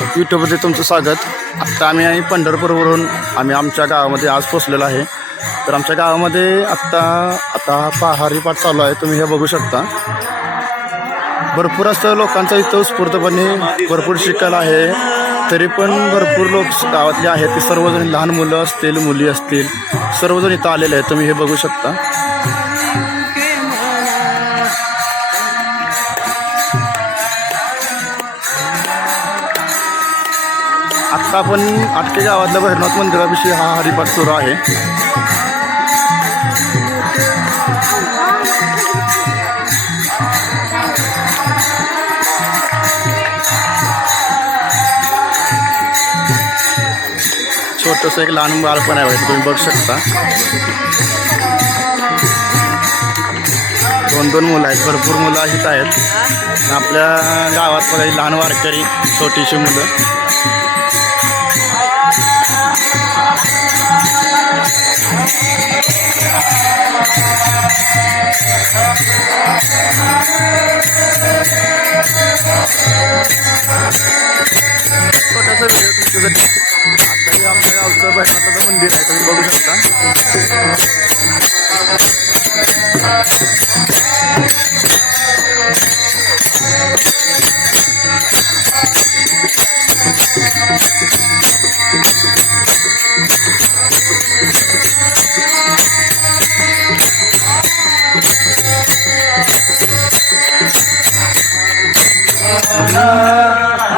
यूट्यूबमध्ये तुमचं स्वागत। आत्ता आम्ही पंढरपूरवरून आमच्या गावामध्ये आज पोचलेलो आहे। तर आमच्या गावामध्ये आता हरिपाठ चालू आहे, तुम्ही हे बघू शकता। भरपूर असं लोकांचा इथं उत्स्फूर्तपणे भरपूर शिकायला आहे, तरी पण भरपूर लोक गावातले आहेत ते सर्वजण, लहान मुलं असतील मुली असतील सर्वजण इथं आलेले आहेत, तुम्ही हे बघू शकता। आत्ता आपण आटके गावातल्या भैरवनाथ मंदिराविषयी हा हरिपाठ सुरू आहे। छोटंसं एक लहान बाळ पण आहे, तुम्ही बघू शकता। दोन मुलं आहेत, भरपूर मुलं इथं आहेत। आपल्या गावात बघा लहान वारकरी छोटीशी मुलं। छोटासा व्हिडिओ तुमच्यासाठी। आता हे आपल्या गावचं भैरवनाथाचं मंदिर आहे, तुम्ही बघू शकता।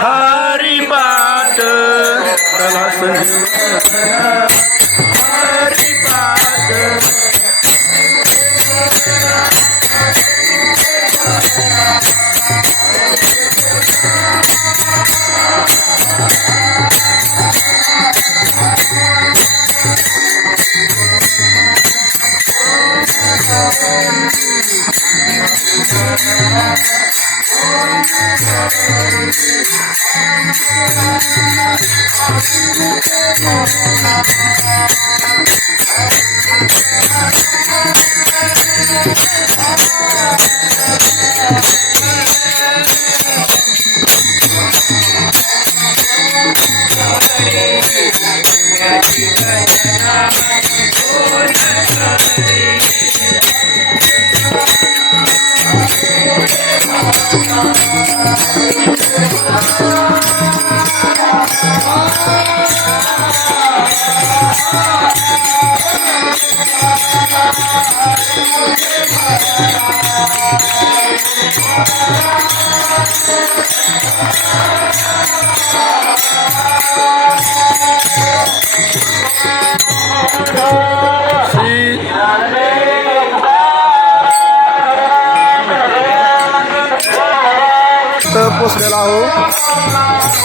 हरिपाठ पोचलेला आहो।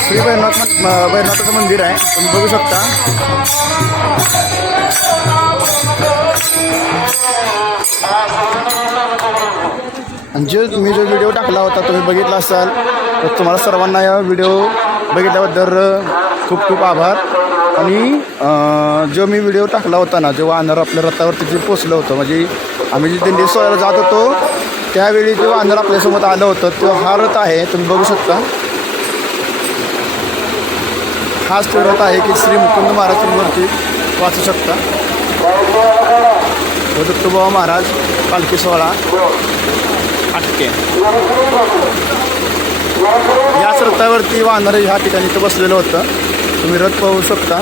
श्री भैरवनाथाचं मंदिर आहे, तुम्ही बघू शकता। मी जो व्हिडिओ टाकला होता तुम्ही बघितला असाल, तर तुम्हाला सर्वांना या व्हिडिओ बघितल्याबद्दल खूप खूप आभार। आणि जो मी व्हिडिओ टाकला होता ना, जेव्हा वानर आपल्या रथावरती जे पोचलं होतं, म्हणजे आम्ही जे दिंडी सोहळ्याला जात होतो त्यावेळी जो वानर आपल्यासोबत आलं होतं, तो हा रथ आहे, तुम्ही बघू शकता। हाच तो रथ आहे की श्री मुकुंद महाराजांवरती वाचू शकता। दत्तोबा महाराज पालखी सोहळा आटके। याच रथावरती वानर ह्या ठिकाणी इथं बसलेलं होतं, तुम्ही रथ पाहू शकता।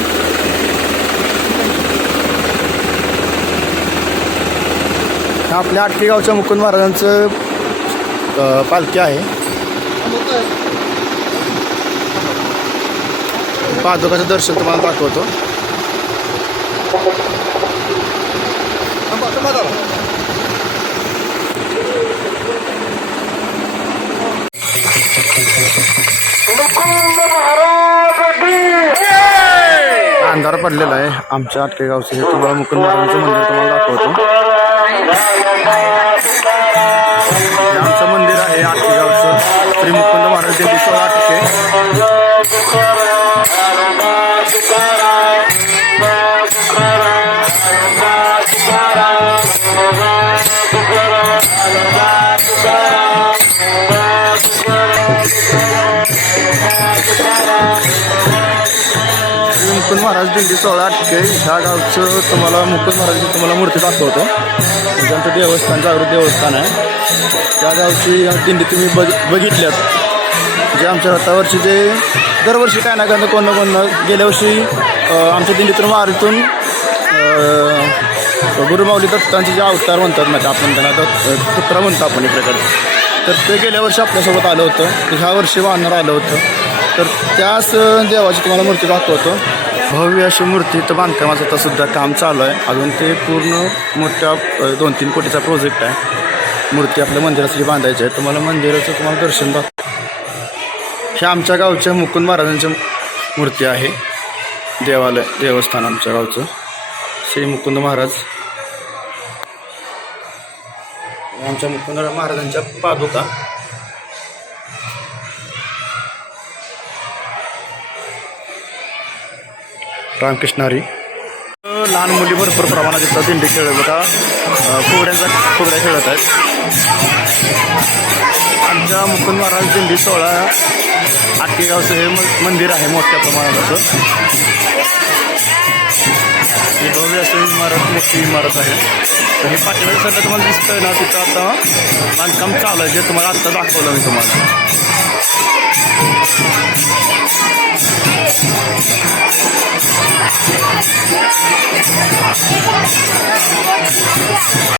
आपल्या आटके गावच्या मुकुंद महाराजांचं पालखी आहे। पादुकाचं दर्शन तुम्हाला दाखवतो। अंधार पडलेला आहे आमच्या आटके गावचं, हे तुम्हाला मुकुंद महाराजांचं मंदिर तुम्हाला दाखवतो। आमचं मंदिर आहे आटके गावचं, श्री मुकुंद महाराज दिंडी सोहळा आटके। तुकाराम श्री मुकुंद महाराज दिंडी 16 ह्या गावचं तुम्हाला मुकुंद महाराजांची तुम्हाला मूर्ती दाखवतो. म्हणजे आमचं देवस्थान जागृत देवस्थान आहे. त्या गावची दिंडी तुम्ही बघितल्यात. जे आमच्या रथावरची जे दरवर्षी काय ना काय कोण ना कोण गेल्या वर्षी आमच्या दिंडीतून वारीतून गुरुमाऊली दत्तांचे जे अवतार म्हणतात ना आपण त्यांना पुत्र म्हणतो आपण एक प्रकारे. तर ते गेल्या वर्षी आपल्यासोबत आलं होतं. तर ह्या वर्षी वाहणार आलं होतं. तर त्याच देवाची तुम्हाला मूर्ती दाखवतो. भव्य अशी मूर्ती तर बांधकामाचं तर सुद्धा काम चालू आहे. अजून ते पूर्ण मोठ्या 2-3 कोटीचा प्रोजेक्ट आहे. मूर्ती आपल्या मंदिरासाठी बांधायची आहे. तुम्हाला मंदिराचं तुम्हाला दर्शन दाखवतो. हे आमच्या गावच्या मुकुंद महाराजांची मूर्ती आहे. देवस्थान आमच्या गावचं श्री मुकुंद महाराज. आमच्या मुकुंद महाराजांच्या पादुका. रामकृष्ण हरी. लहान मुली भरपूर प्रमाणात इथं दिंडी खेळत होता. फुगड्या खेळत आहेत. आमच्या मुकुंद महाराज दिंडी 16 आटकेगावचं हे मंदिर आहे मोठ्या प्रमाणात असं. ही भव्य असं मोठी इमारत आहे. तर हे पाठीमागे सध्या तुम्हाला दिसतंय ना तिथं आता बांधकाम चालू आहे. जे तुम्हाला आत्ता दाखवलं मी तुम्हाला.